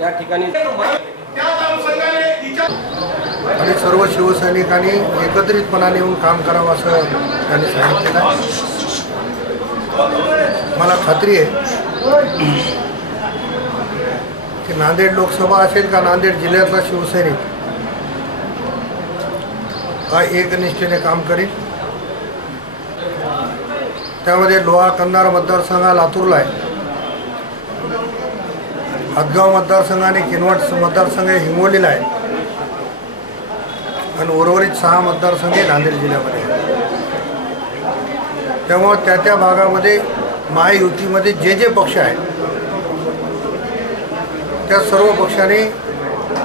या ठिकाणी आणि सर्व शिवसैनिकांनी एकत्रितपणाने येऊन काम करावं असं त्यांनी सांगितलेलं आहे। मला खात्री आहे की नांदेड लोकसभा असेल का नांदेड जिल्ह्यातला शिवसैनिक हा एकनिष्ठेने काम करील। त्यामध्ये लोहा कंधार मतदारसंघ लातूरला आहे, हदगाव मतदारसंघ आणि किनवट मतदारसंघ हिंगोलीला आहे आणि उर्वरित 6 मतदारसंघ नांदेड जिल्ह्यामध्ये आहे। त्यामुळे त्या भागामध्ये महायुतीमध्ये जे पक्ष आहेत त्या सर्व पक्षांनी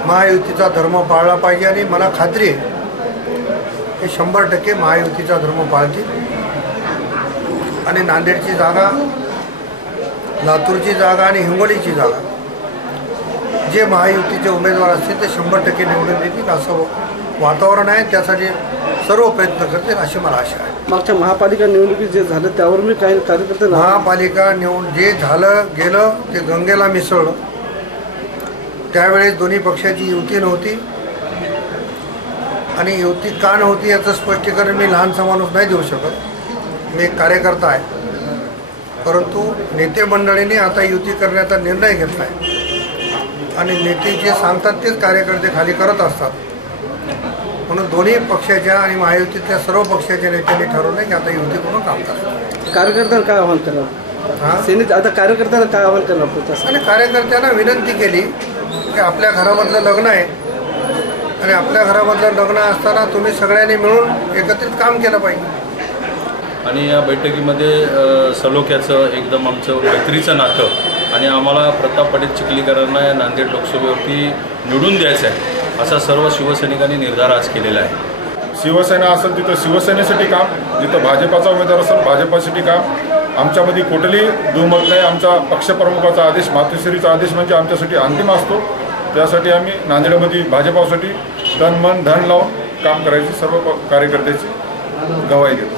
महायुतीचा धर्म पाळला पाहिजे आणि मला खात्री आहे की 100% महायुतीचा धर्म पाळतील आणि नांदेडची जागा, लातूरची जागा आणि हिंगोलीची जागा जे महायुतीचे उमेदवार असतील ते 100% निवडून देतील असं वातावरण आहे। त्यासाठी सर्व प्रयत्न करतील अशी मला आशा आहे। मागच्या महापालिका निवडणुकीत जे झालं त्यावर मी काही कार्यकर्ते महापालिका जे झालं गेलं ते गंगेला मिसळलं। त्यावेळेस दोन्ही पक्षाची युती नव्हती आणि युती का नव्हती याचं स्पष्टीकरण मी लहानसा माणूस नाही देऊ शकत। मी एक कार्यकर्ता आहे, परंतु नेते मंडळींनी आता युती करण्याचा निर्णय घेतला आहे आणि नेते जे सांगतात तेच कार्यकर्ते खाली करत असतात। म्हणून दोन्ही पक्षाच्या आणि महायुतीतल्या सर्व पक्षाच्या नेत्यांनी ठरवलं की आता युती करून काम करायचं। कार्यकर्त्यांना काय आव्हान करणार सेनेत आता कार्यकर्त्यांना काय आव्हान करणार आणि कार्यकर्त्यांना विनंती केली की आपल्या घरामधलं लग्न आहे आणि आपल्या घरामधलं लग्न असताना तुम्ही सगळ्यांनी मिळून एकत्रित काम केलं पाहिजे। आणि या बैठकीमध्ये सलोख्याचं एकदम आमचं मैत्रीचं नातं आणि आम्हाला प्रताप पाटील चिखलीकरांना या नांदेड लोकसभेवरती निवडून द्यायचं आहे असा सर्व शिवसैनिकांनी निर्धार आज केलेला आहे। शिवसेना असेल तिथं शिवसेनेसाठी काम, जिथं भाजपाचा उमेदवार असेल भाजपासाठी काम। आमच्यामध्ये कुठली दुमत नाही। आमचा पक्षप्रमुखाचा आदेश, मातोश्रीचा आदेश म्हणजे आमच्यासाठी अंतिम असतो। त्यासाठी आम्ही नांदेडमध्ये भाजपासाठी तन मन धन लावून काम करायची सर्व कार्यकर्त्याची गवाही देतो।